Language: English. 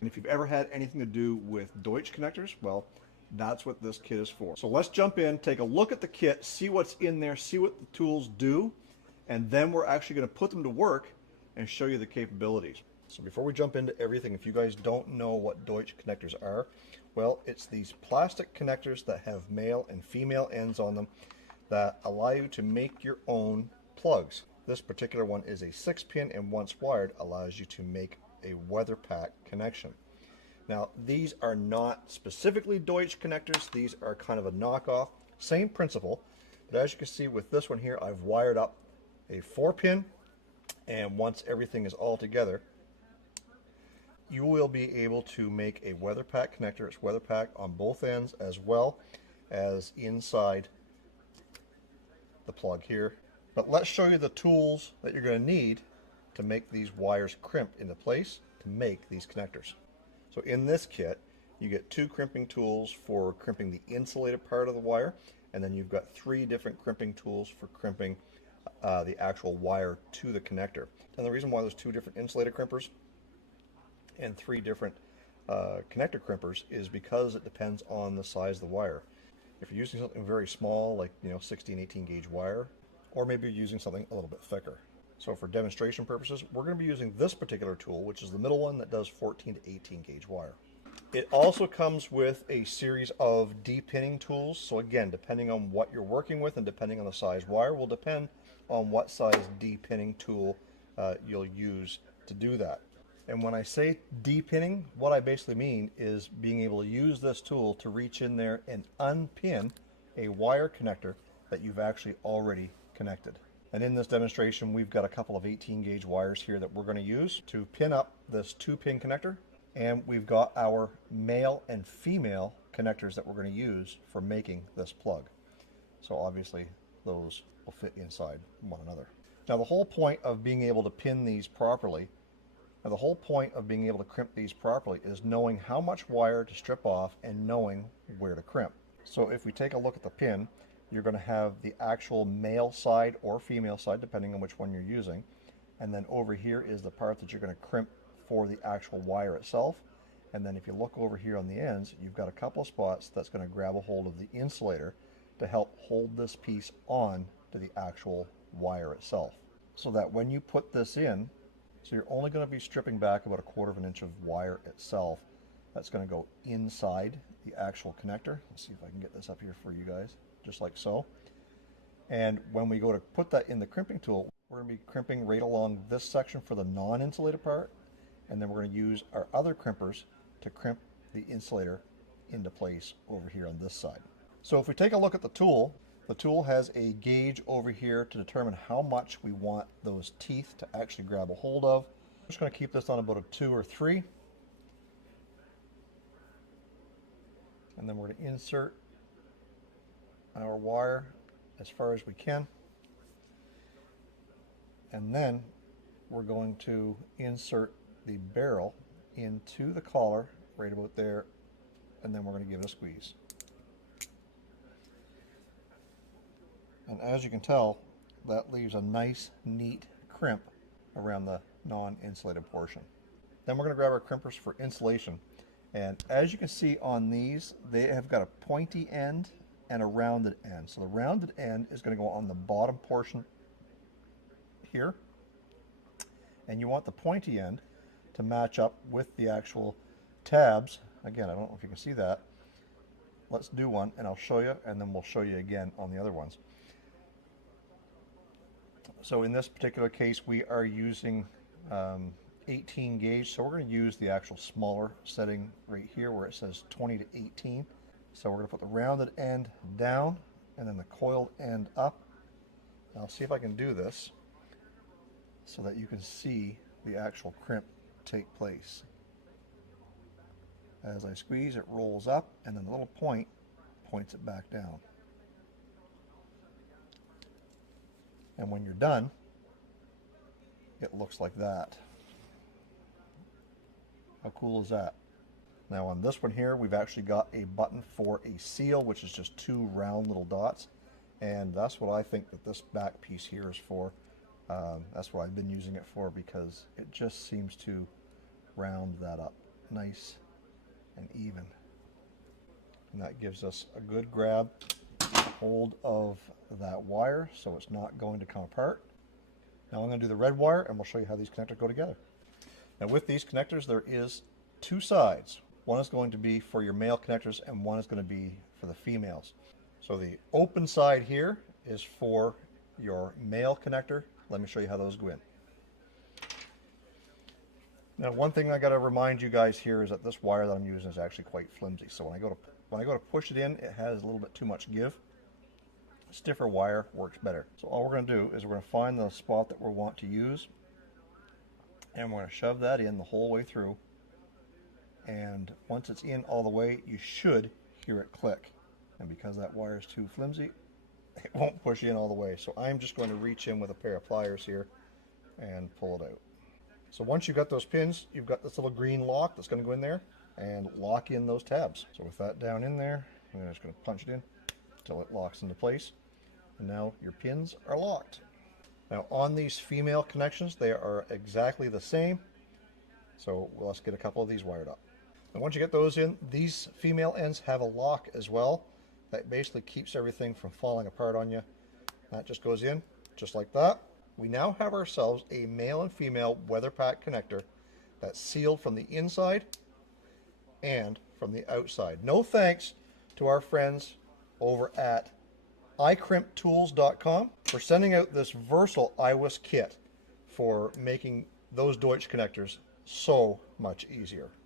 And if you've ever had anything to do with Deutsch connectors, well, that's what this kit is for. So let's jump in, take a look at the kit, see what's in there, see what the tools do, and then we're actually going to put them to work and show you the capabilities. So before we jump into everything, if you guys don't know what Deutsch connectors are, well, it's these plastic connectors that have male and female ends on them that allow you to make your own plugs. This particular one is a 6-pin, and once wired allows you to make a weather pack connection. Now, these are not specifically Deutsch connectors. These are kind of a knockoff. Same principle, but as you can see with this one here, I've wired up a 4-pin, and once everything is all together, you will be able to make a weather pack connector. It's weather pack on both ends as well as inside the plug here. But let's show you the tools that you're going to need to make these wires crimp into place to make these connectors. So in this kit, you get 2 crimping tools for crimping the insulated part of the wire, and then you've got 3 different crimping tools for crimping the actual wire to the connector. And the reason why there's 2 different insulated crimpers and 3 different connector crimpers is because it depends on the size of the wire. If you're using something very small, like 16, 18 gauge wire, or maybe you're using something a little bit thicker. So for demonstration purposes, we're going to be using this particular tool, which is the middle one that does 14 to 18 gauge wire. It also comes with a series of depinning tools. So again, depending on what you're working with and depending on the size wire will depend on what size depinning tool you'll use to do that. And when I say depinning, what I basically mean is being able to use this tool to reach in there and unpin a wire connector that you've actually already connected. And in this demonstration, we've got a couple of 18 gauge wires here that we're going to use to pin up this 2-pin connector. And we've got our male and female connectors that we're going to use for making this plug. So obviously those will fit inside one another. Now the whole point of being able to pin these properly, or the whole point of being able to crimp these properly, is knowing how much wire to strip off and knowing where to crimp. So if we take a look at the pin, you're going to have the actual male side or female side, depending on which one you're using. And then over here is the part that you're going to crimp for the actual wire itself. And then if you look over here on the ends, you've got a couple of spots that's going to grab a hold of the insulator to help hold this piece on to the actual wire itself. So that when you put this in, so you're only going to be stripping back about 1/4 of an inch of wire itself. That's going to go inside the actual connector. Let's see if I can get this up here for you guys. Just like so. And when we go to put that in the crimping tool, we're going to be crimping right along this section for the non-insulated part, and then we're going to use our other crimpers to crimp the insulator into place over here on this side. So if we take a look at the tool has a gauge over here to determine how much we want those teeth to actually grab a hold of. I'm just going to keep this on about a 2 or 3. And then we're going to insert our wire as far as we can, and then we're going to insert the barrel into the collar right about there, and then we're going to give it a squeeze. And as you can tell, that leaves a nice neat crimp around the non-insulated portion. Then we're going to grab our crimpers for insulation, and as you can see on these, they have got a pointy end and a rounded end. So the rounded end is going to go on the bottom portion here, and you want the pointy end to match up with the actual tabs. Again, I don't know if you can see that. Let's do one and I'll show you, and then we'll show you again on the other ones. So in this particular case, we are using 18 gauge, so we're going to use the actual smaller setting right here where it says 20 to 18. So we're going to put the rounded end down and then the coiled end up. I'll see if I can do this so that you can see the actual crimp take place. As I squeeze, it rolls up, and then the little point points it back down. And when you're done, it looks like that. How cool is that? Now on this one here, we've actually got a button for a seal, which is just 2 round little dots. And that's what I think that this back piece here is for. That's what I've been using it for, because it just seems to round that up nice and even. And that gives us a good grab hold of that wire so it's not going to come apart. Now I'm going to do the red wire and we'll show you how these connectors go together. Now with these connectors there is two sides. One is going to be for your male connectors and one is going to be for the females. So the open side here is for your male connector. Let me show you how those go in. Now one thing I got to remind you guys here is that this wire that I'm using is actually quite flimsy. So when I go to push it in, it has a little bit too much give. Stiffer wire works better. So all we're going to do is we're going to find the spot that we want to use and we're going to shove that in the whole way through. And once it's in all the way, you should hear it click. And because that wire is too flimsy, it won't push in all the way. So I'm just going to reach in with a pair of pliers here and pull it out. So once you've got those pins, you've got this little green lock that's going to go in there and lock in those tabs. So with that down in there, I'm just going to punch it in until it locks into place. And now your pins are locked. Now on these female connections, they are exactly the same. So let's get a couple of these wired up. And once you get those in, these female ends have a lock as well that basically keeps everything from falling apart on you. That just goes in just like that. We now have ourselves a male and female weather pack connector that's sealed from the inside and from the outside. No thanks to our friends over at iCrimptools.com for sending out this versatile IWIS kit for making those Deutsch connectors so much easier.